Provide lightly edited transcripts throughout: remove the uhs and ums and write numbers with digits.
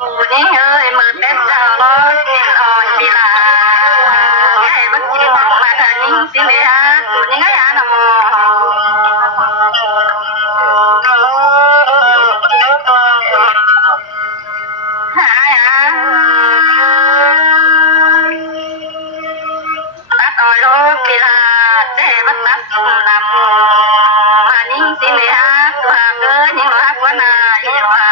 นี่เอ้ยมือเต้นเจ้าล้อกินอ่อนปีลาไก่บักกินของมาเธอนิ่งสิเลยฮะกูนี่ไงฮะน้องหายอ่ะตัดอ่อยโลปีลาเจ๊บักตัดลำมานิ่งสิเลยฮะตัวเกินยังรักว่านาอีหว่า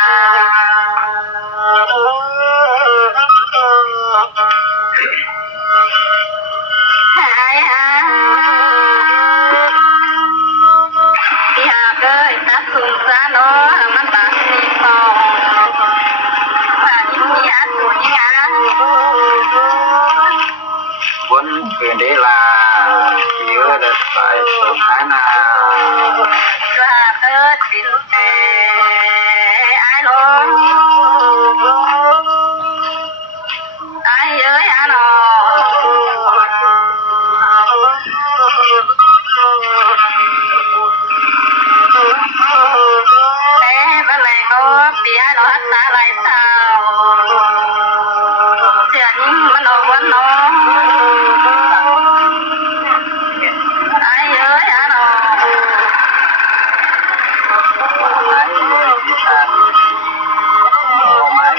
หายอ่ะที่หาเกิดตัดสุนทรโนมันตัดมีฟองว่านิ่งมีอัดตัวนี้อ่ะvẫn về đấy là nhớ được phải sự thái nào và cơ tình tệ ai lo ai ơi anh thế bên này có bia nó hát ta lại sao chuyện nhưng mà nó vẫn nó ai ơi anh máy đi sàn máy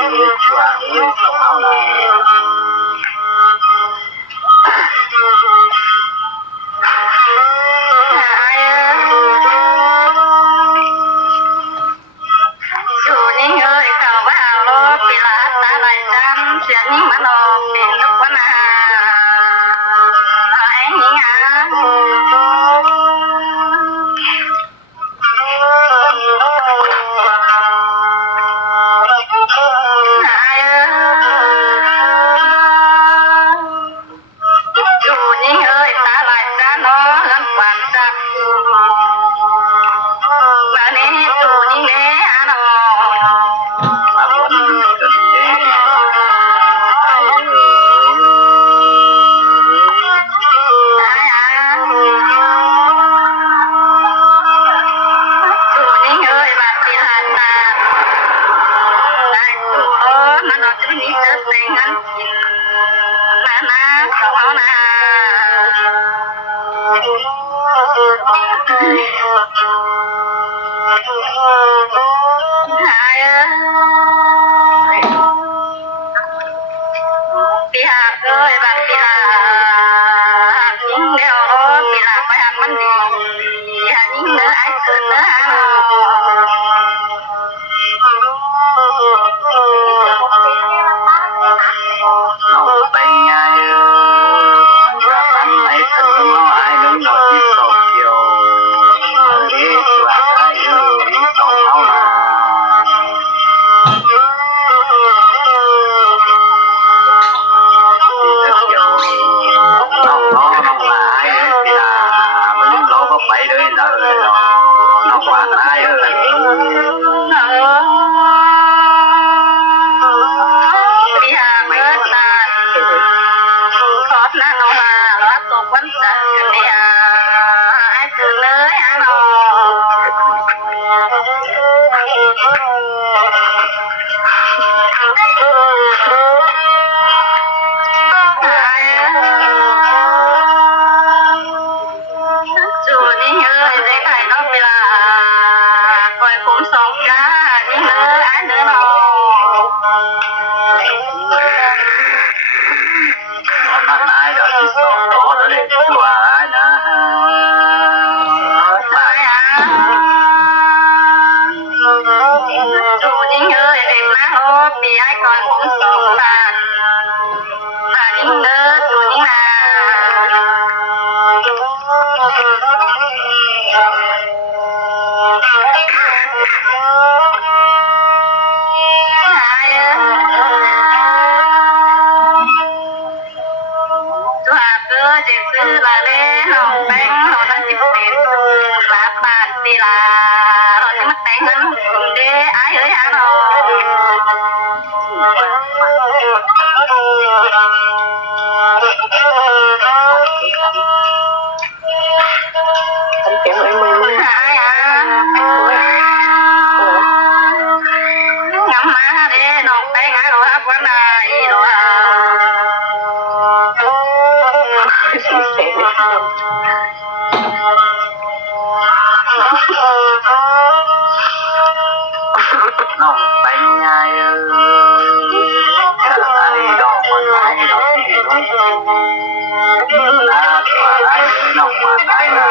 chùa sông áo này chuyện nhưng mà nó tiền lúc quá nào anh nhỉ à dù những ơi ta lại ra nó lắm quan trọng mà nên dù những nghe nóปีหาเอ้ยบัดปีหายิ่งเดียวปีหาไปหักมันดียิ่งเนื้อไอ้เกินเนื้อหาnó tay nhai và bắn lấy thân nó ai đứng nổi đi sổ chiều đi chùa cái đi sổ áo là nó là ai thì là mình lỗ có phải đứa là nó qua aiปีหาเกิดตาขอดหน้าน้องมารับตัววันจันทร์กันเนี่ยไอ้คือเลยอ่ะน้จูนี่เอ้ยได้ไข่นอกเวลาคอยคุ้มสองจ้านี่เนื้อไอ้เนื้อน้อง มันai rồi thì sổ đó nó để chùa ai nè dù những người đẹp má hô vì ai còn cũng sống là những đứa dù nhữngเจ็บซื้อละเล่หอมแป้งหอมนั่งจิบเป็นลาบาดตีลาเราจะมาแต่งกันเด้ไอ้เอ้ยฮะเราหายอ่ะงำมาเด้น้องแต่งอ่ะ น้องไปไงจะไอ้ดอกมันไอ้ดอกที่น้องลาตัวไอ้น้องมาไอ้ละ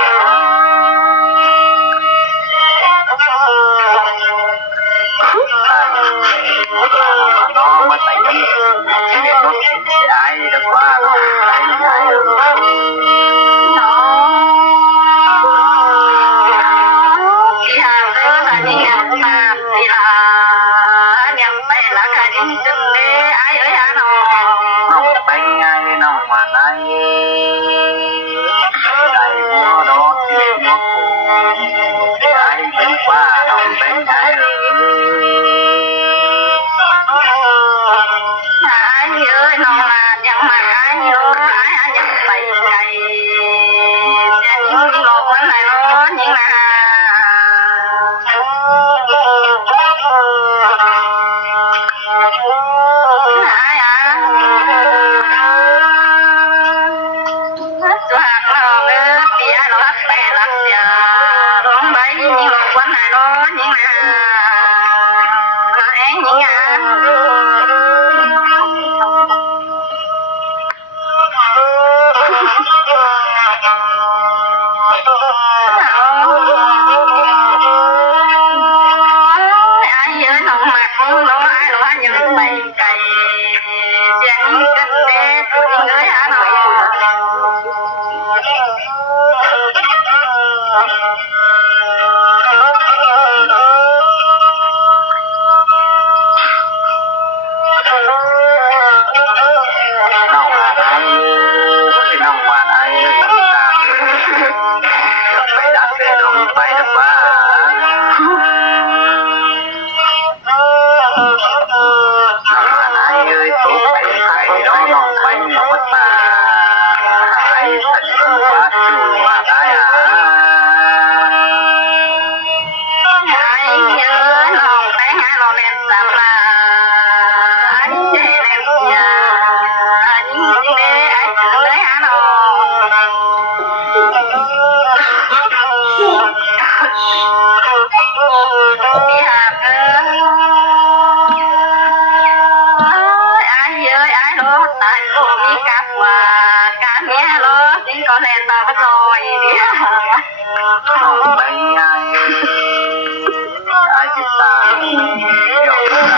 น้องมาใส่ยังที่เด็กน้องกินเสียไอ้ดีกว่าน้องไอ้ไอ้น้องที่ห่างเดินหาที่ยังมาที่ลายังไปละใครจึงได้ไอ้เอ้ยหาน้องน้องไปไงน้องมาไหนใจบัวดอกที่เด็กน้องกูไอ้เป็นว่าน้องไปไงหายเอ้ยน้องลายังมาหายเอ้ยหายยังไปไกลจะยิ่งหลอกวันไหนร้อนยิ่งมาหายจะหักเราเอ้ยปียเราหักไปรักยาร้องไปยิ่งหลอกวันไหนร้อนยิ่งมาเอ็งยิ่งอ่ะai nhớ lòng mặt lo ai lo những bầy cày chẳng kinh tế tôi nhớ hả nộiน้องมาไหนน้องมาไหนไปดักเสียลงไปดักว่าไหนเอ้ยตุ๊กไปไข่น้องน้องไปหมดตาหายสัตว์ว่าจู่ว่าได้ai nhớ lòng bé hả lo lên sạp là anh chạy lên nhà anh để ai tự lấy hả nó đi hạt ơi ai ơi ai đó tại cô đi cặp và cá mía đó tiếng con lên tao cái rồi điน้องไปไงไอ้ที่ตาเดี๋ยว